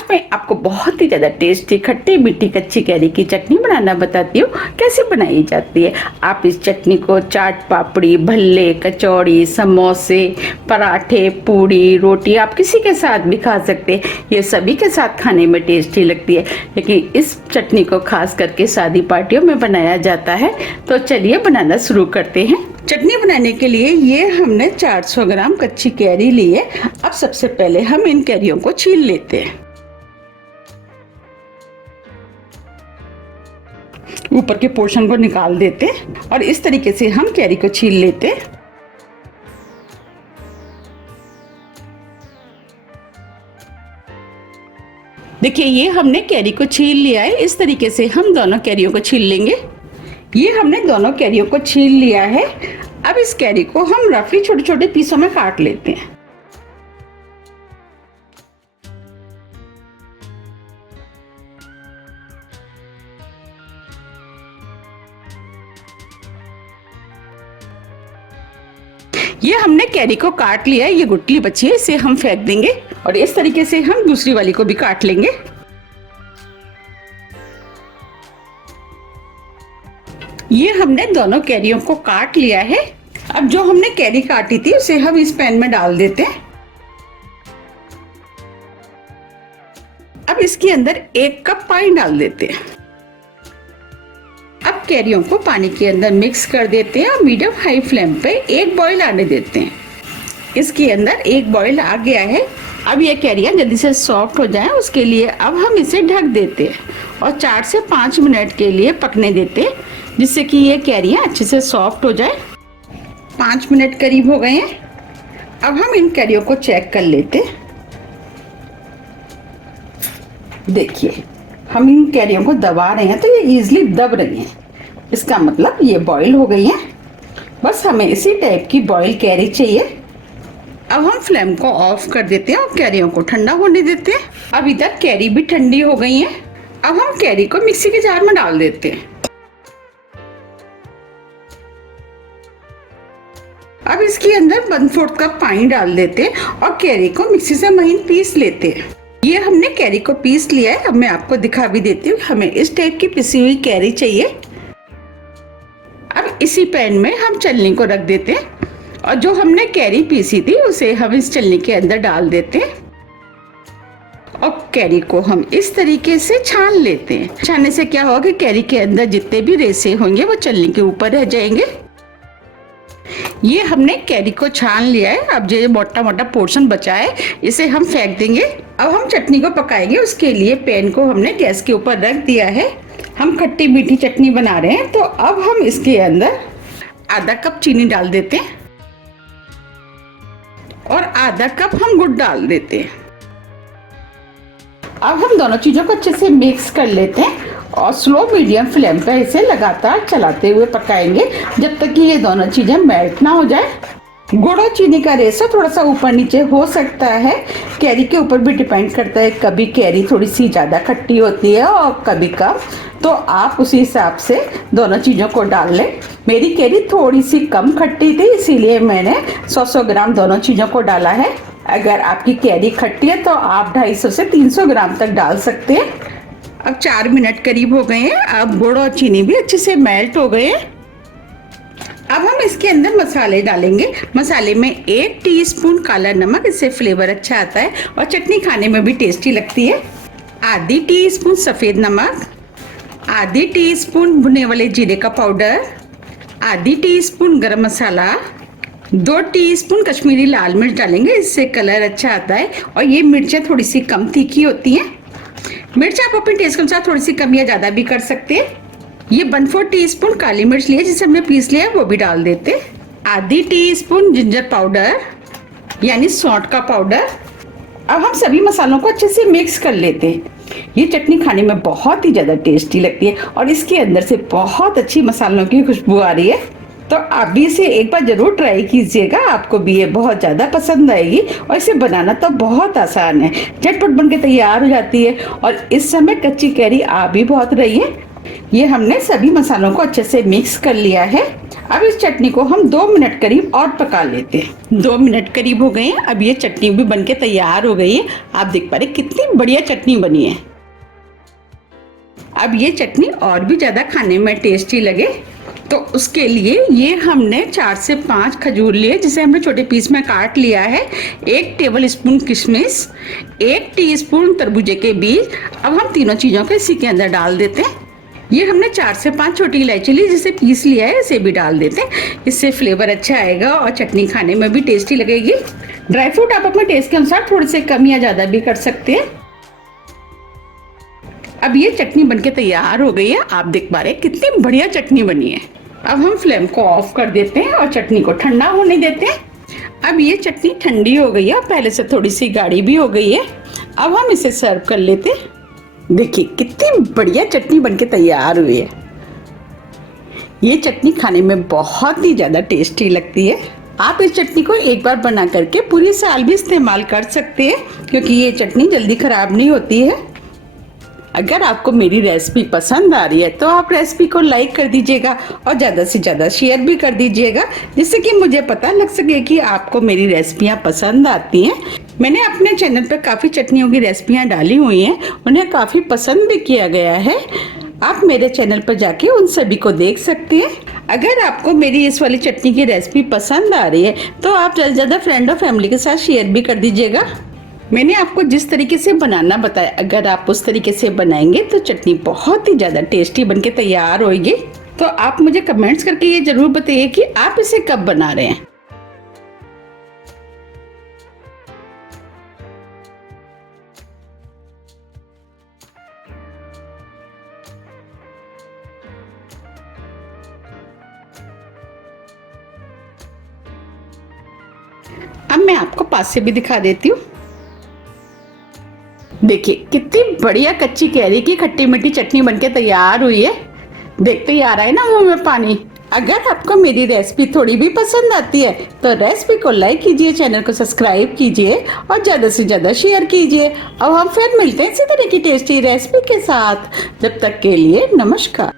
आज मैं आपको बहुत ही ज़्यादा टेस्टी खट्टी मीठी कच्ची कैरी की चटनी बनाना बताती हूँ कैसे बनाई जाती है। आप इस चटनी को चाट पापड़ी, भल्ले, कचौड़ी, समोसे, पराठे, पूड़ी, रोटी आप किसी के साथ भी खा सकते हैं। ये सभी के साथ खाने में टेस्टी लगती है, लेकिन इस चटनी को खास करके शादी पार्टियों में बनाया जाता है। तो चलिए बनाना शुरू करते हैं। चटनी बनाने के लिए ये हमने 400 ग्राम कच्ची कैरी ली है। अब सबसे पहले हम इन कैरियों को छील लेते हैं। ऊपर के पोर्शन को निकाल देते हैं और इस तरीके से हम कैरी को छील लेते हैं। देखिए ये हमने कैरी को छील लिया है। इस तरीके से हम दोनों कैरियों को छील लेंगे। ये हमने दोनों कैरियों को छील लिया है। अब इस कैरी को हम रफली छोटे छोटे पीसों में काट लेते हैं। ये हमने कैरी को काट लिया है। ये गुठली बची है, इसे हम फेंक देंगे और इस तरीके से हम दूसरी वाली को भी काट लेंगे। ये हमने दोनों कैरियों को काट लिया है। अब जो हमने कैरी काटी थी उसे हम इस पैन में डाल देते हैं। अब इसके अंदर 1 कप पानी डाल देते हैं। अब कैरियों को पानी के अंदर मिक्स कर देते हैं और मीडियम हाई फ्लेम पे 1 बॉईल आने देते हैं। इसके अंदर 1 बॉईल आ गया है। अब ये कैरियां जल्दी से सॉफ्ट हो जाएं, उसके लिए अब हम इसे ढक देते हैं और 4 से 5 मिनट के लिए पकने देते हैं, जिससे कि ये कैरियां अच्छे से सॉफ्ट हो जाए। 5 मिनट करीब हो गए हैं। अब हम इन कैरियों को चेक कर लेते हैं। देखिए हम इन कैरियों को दबा रहे हैं तो ये इजीली दब रही हैं। इसका मतलब ये बॉईल हो गई हैं। बस हमें इसी टाइप की बॉईल कैरी चाहिए। अब हम फ्लेम को ऑफ कर देते हैं और कैरियों को ठंडा होने देते हैं। अब इधर कैरी भी ठंडी हो गई है। अब हम कैरी को मिक्सी के जार में डाल देते हैं। अब इसके अंदर 1/4 कप पानी डाल देते हैं और कैरी को मिक्सी से महीन पीस लेते हैं। ये हमने कैरी को पीस लिया है। अब मैं आपको दिखा भी देती हूँ। हमें इस टाइप की पिसी हुई कैरी चाहिए। अब इसी पैन में हम चलनी को रख देते हैं और जो हमने कैरी पीसी थी उसे हम इस चलनी के अंदर डाल देते हैं और कैरी को हम इस तरीके से छान लेते हैं। छानने से क्या होगा कि कैरी के अंदर जितने भी रेसे होंगे वो चलनी के ऊपर रह जाएंगे। ये हमने कैरी को छान लिया है। अब जो मोटा मोटा पोर्शन बचा है इसे हम फेंक देंगे। अब हम चटनी को पकाएंगे। उसके लिए पैन को हमने गैस के ऊपर रख दिया है। हम खट्टी मीठी चटनी बना रहे हैं, तो अब हम इसके अंदर आधा कप चीनी डाल देते हैं और आधा कप हम गुड़ डाल देते हैं। अब हम दोनों चीजों को अच्छे से मिक्स कर लेते हैं और स्लो मीडियम फ्लेम पर इसे लगातार चलाते हुए पकाएंगे जब तक कि ये दोनों चीजें मेल्ट ना हो जाए। गुड़ और चीनी का रेशो थोड़ा सा ऊपर नीचे हो सकता है, कैरी के ऊपर भी डिपेंड करता है। कभी कैरी थोड़ी सी ज़्यादा खट्टी होती है और कभी कम, तो आप उसी हिसाब से दोनों चीज़ों को डाल लें। मेरी कैरी थोड़ी सी कम खट्टी थी, इसीलिए मैंने 100 ग्राम दोनों चीज़ों को डाला है। अगर आपकी कैरी खट्टी है तो आप 250 से 300 ग्राम तक डाल सकते हैं। अब 4 मिनट करीब हो गए हैं। अब गुड़ और चीनी भी अच्छे से मेल्ट हो गए हैं। अब हम इसके अंदर मसाले डालेंगे। मसाले में 1 टीस्पून काला नमक, इससे फ्लेवर अच्छा आता है और चटनी खाने में भी टेस्टी लगती है। आधी टीस्पून सफ़ेद नमक, आधी टीस्पून भुने वाले जीरे का पाउडर, आधी टीस्पून गरम मसाला, 2 टीस्पून कश्मीरी लाल मिर्च डालेंगे, इससे कलर अच्छा आता है और ये मिर्चें थोड़ी सी कम तीखी होती हैं। मिर्च आप अपने टेस्ट के अनुसार थोड़ी सी कम या ज़्यादा भी कर सकते हैं। ये 1/4 टीस्पून काली मिर्च लिए जिसे हमने पीस लिया है वो भी डाल देते। आधी टीस्पून जिंजर पाउडर यानी सौंठ का पाउडर। अब हम सभी मसालों को अच्छे से मिक्स कर लेते हैं। ये चटनी खाने में बहुत ही ज़्यादा टेस्टी लगती है और इसके अंदर से बहुत अच्छी मसालों की खुशबू आ रही है। तो आप भी इसे एक बार ज़रूर ट्राई कीजिएगा, आपको भी ये बहुत ज़्यादा पसंद आएगी। और इसे बनाना तो बहुत आसान है, झटपट बन के तैयार हो जाती है और इस समय कच्ची कैरी आ भी बहुत रही है। ये हमने सभी मसालों को अच्छे से मिक्स कर लिया है। अब इस चटनी को हम 2 मिनट करीब और पका लेते हैं। 2 मिनट करीब हो गए हैं। अब ये चटनी भी बनके तैयार हो गई है। आप देख पा रहे कितनी बढ़िया चटनी बनी है। अब ये चटनी और भी ज़्यादा खाने में टेस्टी लगे तो उसके लिए ये हमने 4 से 5 खजूर लिए, जिसे हमने छोटे पीस में काट लिया है। 1 टेबल स्पून किशमिश, 1 टीस्पून तरबूजे के बीज। अब हम तीनों चीज़ों को इसी के अंदर डाल देते हैं। ये हमने 4 से 5 छोटी इलायची ली, जिसे पीस लिया है, इसे भी डाल देते हैं। इससे फ्लेवर अच्छा आएगा और चटनी खाने में भी टेस्टी लगेगी। ड्राई फ्रूट आप अपने टेस्ट के अनुसार थोड़े से कम या ज़्यादा भी कर सकते हैं। अब ये चटनी बनके तैयार हो गई है। आप देख पा रहे हैं कितनी बढ़िया चटनी बनी है। अब हम फ्लेम को ऑफ कर देते हैं और चटनी को ठंडा होने देते हैं। अब ये चटनी ठंडी हो गई है, पहले से थोड़ी सी गाढ़ी भी हो गई है। अब हम इसे सर्व कर लेते हैं। देखिए कितनी बढ़िया चटनी बनके तैयार हुई है। ये चटनी खाने में बहुत ही ज़्यादा टेस्टी लगती है। आप इस चटनी को एक बार बना करके पूरी साल भी इस्तेमाल कर सकते हैं, क्योंकि ये चटनी जल्दी खराब नहीं होती है। अगर आपको मेरी रेसिपी पसंद आ रही है तो आप रेसिपी को लाइक कर दीजिएगा और ज़्यादा से ज़्यादा शेयर भी कर दीजिएगा, जिससे कि मुझे पता लग सके कि आपको मेरी रेसिपियाँ पसंद आती हैं। मैंने अपने चैनल पर काफ़ी चटनियों की रेसिपियाँ डाली हुई हैं, उन्हें काफ़ी पसंद भी किया गया है। आप मेरे चैनल पर जाके उन सभी को देख सकते हैं। अगर आपको मेरी इस वाली चटनी की रेसिपी पसंद आ रही है तो आप ज़्यादा से ज़्यादा फ्रेंड और फैमिली के साथ शेयर भी कर दीजिएगा। मैंने आपको जिस तरीके से बनाना बताया, अगर आप उस तरीके से बनाएंगे तो चटनी बहुत ही ज़्यादा टेस्टी बनके तैयार होगी। तो आप मुझे कमेंट्स करके ये ज़रूर बताइए कि आप इसे कब बना रहे हैं। अब मैं आपको पास से भी दिखा देती हूँ। देखिए कितनी बढ़िया कच्ची कैरी की खट्टी मीठी चटनी बनके तैयार हुई है। देखते ही आ रहा है ना मुंह में पानी। अगर आपको मेरी रेसिपी थोड़ी भी पसंद आती है तो रेसिपी को लाइक कीजिए, चैनल को सब्सक्राइब कीजिए और ज़्यादा से ज़्यादा शेयर कीजिए। अब हम फिर मिलते हैं इसी तरह की टेस्टी रेसिपी के साथ। जब तक के लिए नमस्कार।